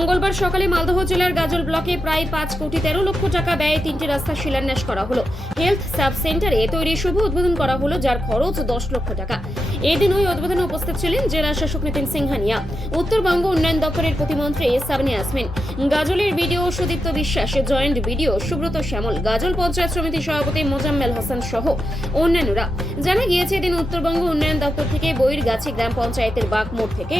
মঙ্গলবার সকালে মালদহ জেলার গাজল ব্লকে প্রায় পাঁচ কোটি তেরো লক্ষ টাকা ব্যয়ে তিনটি রাস্তা শিলান্যাস করা হলো। হেলথ সাব সেন্টারে তৈরি শুভ উদ্বোধন করা হলো, যার খরচ দশ লক্ষ টাকা। এদিন ওই উদ্বোধনে উপস্থিত ছিলেন জেলা শাসক নিতিন সিংহানিয়া। উত্তরবঙ্গ উন্নয়ন দপ্তরের প্রতিমন্ত্রী Sabina Yasmin গাজলের BDO Sudipta Biswas, joint BDO Subrata শ্যামল, গাজল পঞ্চায়েত সমিতির সভাপতি মোজাম্মেল হাসান সহ অন্যান্যরা। জানা গিয়েছে, এদিন উত্তরবঙ্গ উন্নয়ন দপ্তর থেকে বইরগাছি গ্রাম পঞ্চায়েতের বাগমোড় থেকে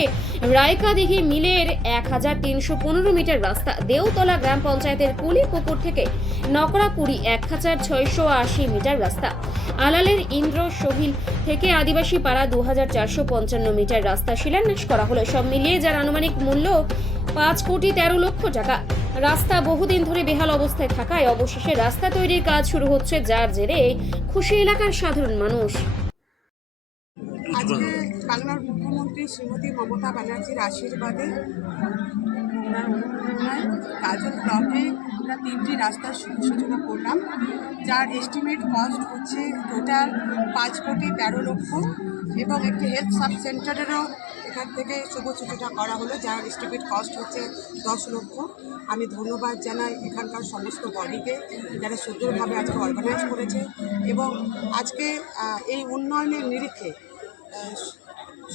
রায়কাদিঘি মিলের এক হাজার তিনশো পনেরো মিটার রাস্তা দেওতলা গ্রাম পঞ্চায়েতের কুলি পুকুর থেকে নকরাপুরি এক হাজার ছয়শো আশি মিটার রাস্তা। আলালের ইন্দ্র সহিল থেকে আদিবাসী পাড়া দু হাজার চারশো পঞ্চান্ন মিটার রাস্তা শিলান্যাস করা হলো। সব মিলিয়ে যার আনুমানিক মূল্য পাঁচ কোটি তেরো লক্ষ টাকা। রাস্তা বহুদিন ধরে বেহাল অবস্থায় থাকায় অবশেষে রাস্তা তৈরির কাজ শুরু হচ্ছে যার জেরে খুশি এলাকার সাধারণ মানুষ। আজকে বাংলার মুখ্যমন্ত্রী শ্রীমতী মমতা ব্যানার্জির আশীর্বাদে গাজল ব্লকে আমরা তিনটি রাস্তার সূচনা করলাম, যার এস্টিমেট কস্ট হচ্ছে টোটাল পাঁচ কোটি তেরো লক্ষ এবং একটি হেলথ সাব সেন্টারেরও এখান থেকে শুভ সূচনা করা হলো, যার এস্টিমেট কস্ট হচ্ছে দশ লক্ষ। আমি ধন্যবাদ জানাই এখানকার সমস্ত বডিকে যারা সুন্দরভাবে আজকে অর্গানাইজ করেছে এবং আজকে এই উন্নয়নের নিরিখে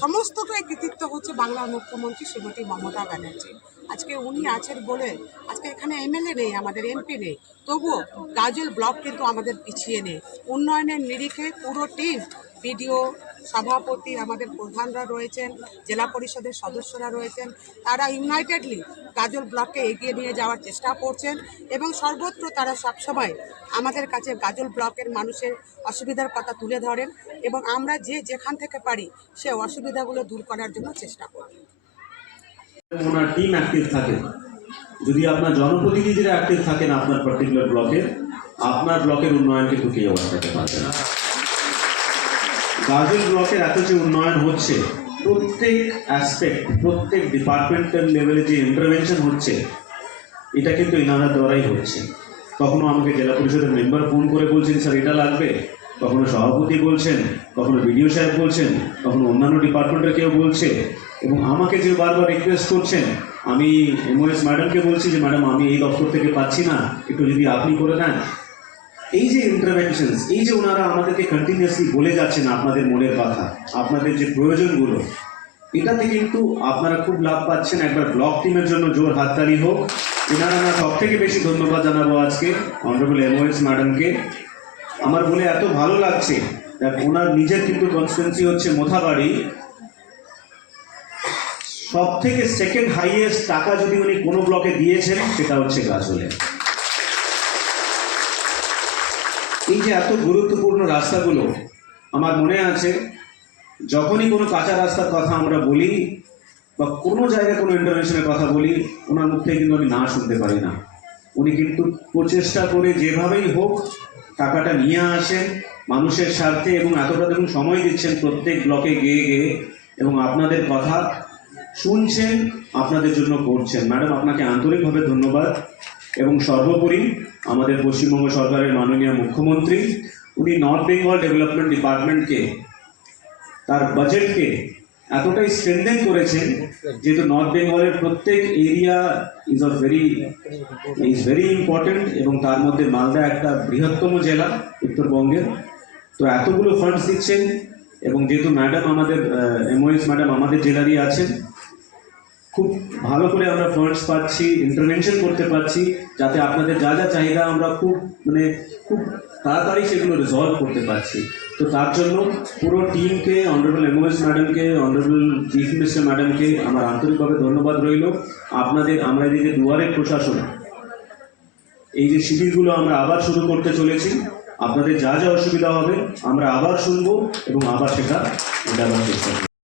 সমস্তটাই কৃতিত্ব হচ্ছে বাংলার মুখ্যমন্ত্রী শ্রীমতী মমতা ব্যানার্জি আজকে উনি আছেন বলে আজকে এখানে এমএলএ নেই, আমাদের এমপি নেই। তবুও গাজল ব্লক কিন্তু আমাদের পিছিয়ে নেই। উন্নয়নের নিরিখে পুরো টিম, বিডিও, সভাপতি, আমাদের প্রধানরা রয়েছেন, জেলা পরিষদের সদস্যরা রয়েছেন, তারা ইউনাইটেডলি গাজল ব্লককে এগিয়ে নিয়ে যাওয়ার চেষ্টা করছেন এবং সর্বত্র তারা সবসময় আমাদের কাছে গাজল ব্লকের মানুষের অসুবিধার কথা তুলে ধরেন এবং আমরা যে যেখান থেকে পারি সে অসুবিধাগুলো দূর করার জন্য চেষ্টা করি ওনার টিম অ্যাক্টিভ থাকে। যদি আপনার জনপ্রতিনিধিরা অ্যাক্টিভ থাকেন আপনার পার্টিকুলার ব্লকে আপনার ব্লকের উন্নয়ন কিন্তু কেউ আটকাতে পারবে না। গাজল ব্লকের এত যে উন্নয়ন হচ্ছে, প্রত্যেক অ্যাসপেক্ট প্রত্যেক ডিপার্টমেন্টাল লেভেলে যে ইন্টারভেনশন হচ্ছে, এটা কিন্তু এনারা দ্বারাই হচ্ছে। কখনো আমাকে জেলা পরিষদের মেম্বার ফোন করে বলছেন, স্যার, এটা লাগবে। কখনো সভাপতি বলছেন, কখনো বিডিও সাহেব বলছেন, কখনো অন্যান্য ডিপার্টমেন্টের কেউ বলছে এবং আমাকে যে বারবার রিকোয়েস্ট করছেন, আমি এমওএস ম্যাডামকে বলছি যে ম্যাডাম আমি এই দপ্তর থেকে পাচ্ছি না। একটু যদি আপনি করে দেন। এই যে ইন্টারভেনশনস এই যে ওনারা আমাদেরকে কন্টিনিউয়াসলি বলে যাচ্ছেন আপনাদের মনের কথা, আপনাদের যে প্রয়োজনগুলো, এটাতে কিন্তু আপনারা খুব লাভ পাচ্ছেন। একবার ব্লক টিমের জন্য জোর হাততালি হোক। এনারা আমরা সব থেকে বেশি ধন্যবাদ জানাব আজকে অনারেবল এমওএস ম্যাডামকে আমার বলে এত ভালো লাগছে ওনার নিজের কিন্তু কনস্টিটুয়েন্সি হচ্ছে মোথাবাড়ি। সব থেকে সেকেন্ড হাইয়েস্ট টাকা যদি উনি কোনো ব্লকে দিয়েছেন, সেটা হচ্ছে গাজলে এই যে এত গুরুত্বপূর্ণ রাস্তাগুলো, আমার মনে আছে, যখনই কোনো কাঁচা রাস্তার কথা আমরা বলি, বা কোনো জায়গায় কোনো ইন্টারভেনশনের কথা বলি, ওনার মুখ থেকে কিন্তু আমি না শুনতে পারি না। উনি কিন্তু প্রচেষ্টা করে যেভাবেই হোক টাকাটা নিয়ে আসেন, মানুষের স্বার্থে এবং এতটা দেখুন সময় দিচ্ছেন প্রত্যেক ব্লকে গিয়ে গিয়ে, এবং আপনাদের কথা শুনছেন, আপনাদের জন্য করছেন। ম্যাডাম, আপনাকে আন্তরিকভাবে ধন্যবাদ। এবং সর্বোপরি আমাদের পশ্চিমবঙ্গ সরকারের মাননীয় মুখ্যমন্ত্রী, উনি নর্থ বেঙ্গল ডেভেলপমেন্ট ডিপার্টমেন্টকে, তার বাজেটকে এতটাই স্ট্রেনদেন করেছেন, যেহেতু নর্থ বেঙ্গলের প্রত্যেক area is of very is very important এবং তার মধ্যে মালদা একটা বৃহত্তম জেলা, উত্তরবঙ্গের। তো এতগুলো ফান্ডস দিচ্ছেন এবং যেহেতু ম্যাডাম আমাদের এমওএস ম্যাডাম আমাদের জেলারই আছেন খুব ভালো করে আমরা ফান্ডস পাচ্ছি ইন্টারভেনশন করতে পারছি, যাতে আপনাদের যা যা চাহিদা আমরা খুব মানে খুব তাড়াতাড়ি সেগুলো রিজলভ করতে পারছি। তো তার জন্য পুরো টিমকে অনারেবল এমওএস ম্যাডামকে অনারেবল চিফ মিনিস্টার ম্যাডামকে আমার আন্তরিকভাবে ধন্যবাদ রইল। আপনাদের, আমরা যে দুয়ারের প্রশাসন, এই যে শিবিরগুলো আমরা আবার শুরু করতে চলেছি, আপনাদের যা যা অসুবিধা হবে, আমরা আবার শুনব এবং আবার সেটা মেটাবার চেষ্টা